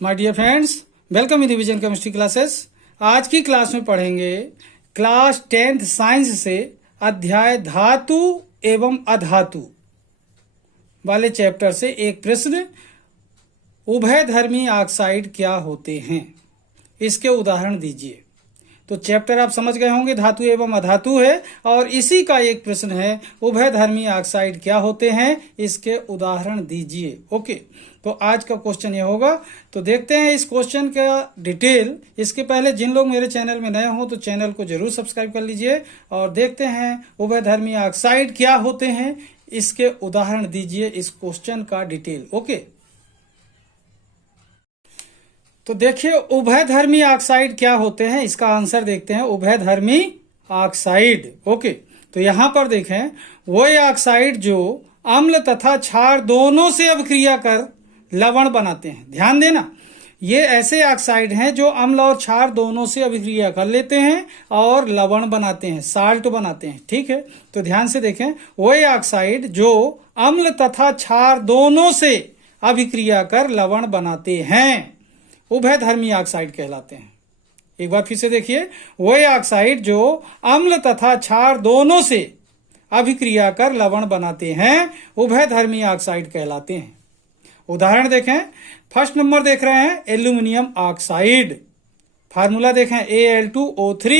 My dear friends, welcome in revision chemistry classes. आज की class में पढ़ेंगे क्लास 10th साइंस से अध्याय धातु एवं अधातु वाले चैप्टर से एक प्रश्न, उभयधर्मी ऑक्साइड क्या होते हैं, इसके उदाहरण दीजिए। तो चैप्टर आप समझ गए होंगे, धातु एवं अधातु है और इसी का एक प्रश्न है, उभयधर्मी ऑक्साइड क्या होते हैं, इसके उदाहरण दीजिए। ओके, तो आज का क्वेश्चन ये होगा। तो देखते हैं इस क्वेश्चन का डिटेल। इसके पहले जिन लोग मेरे चैनल में नए हों तो चैनल को जरूर सब्सक्राइब कर लीजिए और देखते हैं उभयधर्मी ऑक्साइड क्या होते हैं, इसके उदाहरण दीजिए इस क्वेश्चन का डिटेल। ओके, तो देखिए उभयधर्मी ऑक्साइड क्या होते हैं, इसका आंसर देखते हैं। उभयधर्मी ऑक्साइड, ओके, तो यहां पर देखें वही ऑक्साइड जो अम्ल तथा क्षार दोनों से अभिक्रिया कर लवण बनाते हैं। ध्यान देना, ये ऐसे ऑक्साइड हैं जो अम्ल और क्षार दोनों से अभिक्रिया कर लेते हैं और लवण बनाते हैं, साल्ट बनाते हैं। ठीक है, तो ध्यान से देखें, वही ऑक्साइड जो अम्ल तथा क्षार दोनों से अभिक्रिया कर लवण बनाते हैं उभयधर्मी ऑक्साइड कहलाते हैं। एक बार फिर से देखिए, वही ऑक्साइड जो अम्ल तथा क्षार दोनों से अभिक्रिया कर लवण बनाते हैं उभयधर्मी ऑक्साइड कहलाते हैं। उदाहरण देखें, फर्स्ट नंबर देख रहे हैं एल्यूमिनियम ऑक्साइड। फार्मूला देखें Al2O3,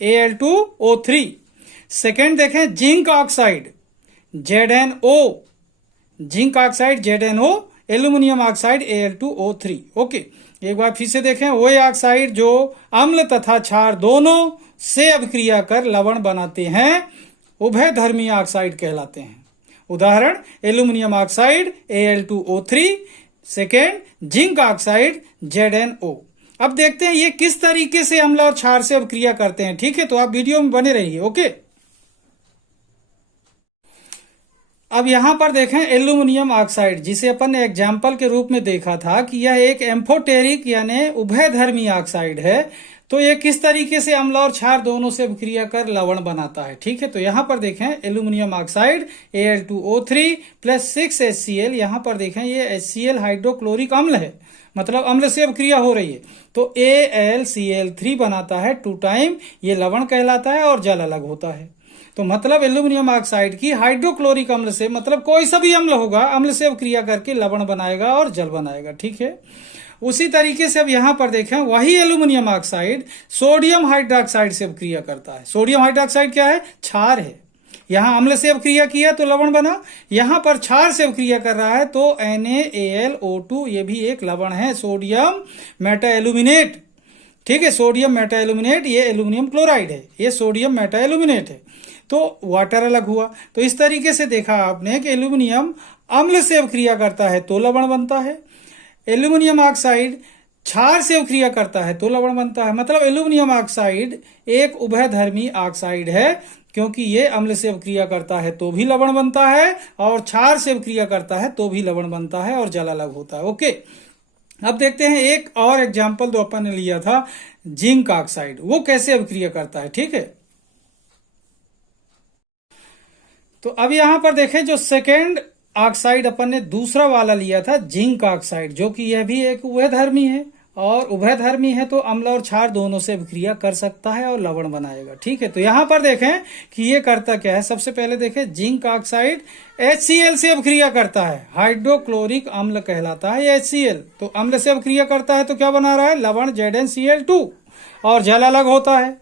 Al2O3। सेकेंड देखें zinc oxide, ZnO, zinc oxide ZnO, aluminium oxide Al2O3। Okay, एक बार फिर से देखें, वही ऑक्साइड जो अम्ल तथा क्षार दोनों से अभिक्रिया कर लवण बनाते हैं उभयधर्मी ऑक्साइड कहलाते हैं। उदाहरण aluminium oxide Al2O3, second zinc oxide ZnO। अब देखते हैं ये किस तरीके से अम्ल और क्षार से अभिक्रिया करते हैं। ठीक है, तो आप वीडियो में बने रहिए। ओके, अब यहां पर देखें एल्यूमिनियम ऑक्साइड, जिसे अपन ने एग्जाम्पल के रूप में देखा था कि यह एक एम्फोटेरिक यानी उभयधर्मी ऑक्साइड है। तो ये किस तरीके से अम्ल और क्षार दोनों से अभिक्रिया कर लवण बनाता है। ठीक है, तो यहां पर देखें aluminium oxide Al2O3 plus 6HCl, यहां पर देखें ये HCl हाइड्रोक्लोरिक अम्ल है, मतलब अम्ल से अभिक्रिया हो रही है। तो AlCl3 बनाता है 2 टाइम, ये लवण कहलाता है और जल अलग होता है। तो मतलब एल्यूमिनियम ऑक्साइड की हाइड्रोक्लोरिक अम्ल से, मतलब कोई सा भी अम्ल होगा, अम्ल से अभिक्रिया करके लवण बनाएगा और जल बनाएगा। ठीक है, उसी तरीके से अब यहां पर देखें वही एल्यूमिनियम ऑक्साइड सोडियम हाइड्रोक्साइड से अभिक्रिया करता है। सोडियम हाइड्रोक्साइड क्या है? क्षार है। यहां अम्ल से अभिक्रिया किया तो लवण बना, यहां पर क्षार से अभिक्रिया कर रहा है तो NaAlO2, ये भी एक लवण है, सोडियम मेटाएल्यूमिनेट। ठीक है, सोडियम मेटाएल्यूमिनेट, ये एल्यूमिनियम क्लोराइड है, ये सोडियम मेटाएल्यूमिनेट है, तो वाटर अलग हुआ। तो इस तरीके से देखा आपने कि एल्यूमिनियम अम्ल से अभिक्रिया करता है तो लवण बनता है, एल्यूमिनियम ऑक्साइड क्षार से अभिक्रिया करता है तो लवण बनता है। मतलब एल्यूमिनियम ऑक्साइड एक उभयधर्मी ऑक्साइड है, क्योंकि ये अम्ल से अभिक्रिया करता है तो भी लवण बनता है और क्षार से अभिक्रिया करता है तो भी लवण बनता है और जल अलग होता है। ओके, अब देखते हैं एक और एग्जाम्पल जो अपन ने लिया था, जिंक ऑक्साइड, वो कैसे अभिक्रिया करता है। ठीक है, तो अब यहां पर देखें जो सेकेंड ऑक्साइड अपन ने दूसरा वाला लिया था जिंक ऑक्साइड, जो कि यह भी एक उभयधर्मी है और उभयधर्मी है तो अम्ल और क्षार दोनों से अभिक्रिया कर सकता है और लवण बनाएगा। ठीक है, तो यहां पर देखें कि ये करता क्या है। सबसे पहले देखें जिंक ऑक्साइड HCl से अभिक्रिया करता है, हाइड्रोक्लोरिक अम्ल कहलाता है HCl। तो अम्ल से अभिक्रिया करता है तो क्या बना रहा है? लवण ZnCl2 और जल अलग होता है।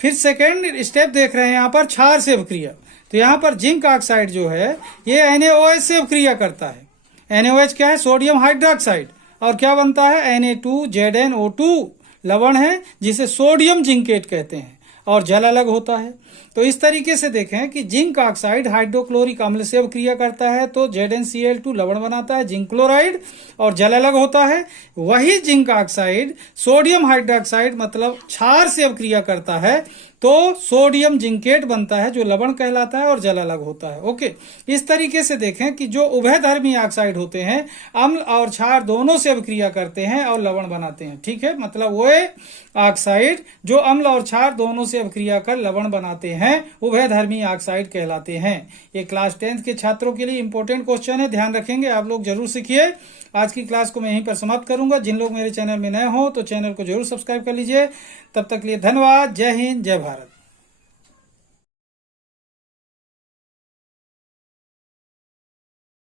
फिर सेकेंड स्टेप देख रहे हैं यहाँ पर क्षार से अभिक्रिया, तो यहां पर जिंक ऑक्साइड जो है ये NaOH से अभिक्रिया करता है। NaOH क्या है? सोडियम हाइड्रोक्साइड, और क्या बनता है? Na2ZnO2, लवण है जिसे सोडियम जिंकेट कहते हैं और जल अलग होता है। तो इस तरीके से देखें कि जिंक ऑक्साइड हाइड्रोक्लोरिक अम्ल से अभिक्रिया करता है तो ZnCl2 लवण बनाता है, जिंक क्लोराइड, और जल अलग होता है। वही जिंक ऑक्साइड सोडियम हाइड्रोक्साइड मतलब क्षार से अभिक्रिया करता है तो सोडियम जिंकेट बनता है जो लवण कहलाता है और जल अलग होता है। ओके, इस तरीके से देखें कि जो उभयधर्मी ऑक्साइड होते हैं अम्ल और क्षार दोनों से अभिक्रिया करते हैं और लवण बनाते हैं। ठीक है, मतलब वो ऑक्साइड जो अम्ल और क्षार दोनों से अभिक्रिया कर लवण बनाते हैं उभयधर्मी ऑक्साइड कहलाते हैं। ये क्लास 10th के छात्रों के लिए इंपॉर्टेंट क्वेश्चन है, ध्यान रखेंगे, आप लोग जरूर सीखिए। आज की क्लास को मैं यहीं पर समाप्त करूंगा। जिन लोग मेरे चैनल में नए हो तो चैनल को जरूर सब्सक्राइब कर लीजिए। तब तक के लिए धन्यवाद। जय हिंद, जय भारत।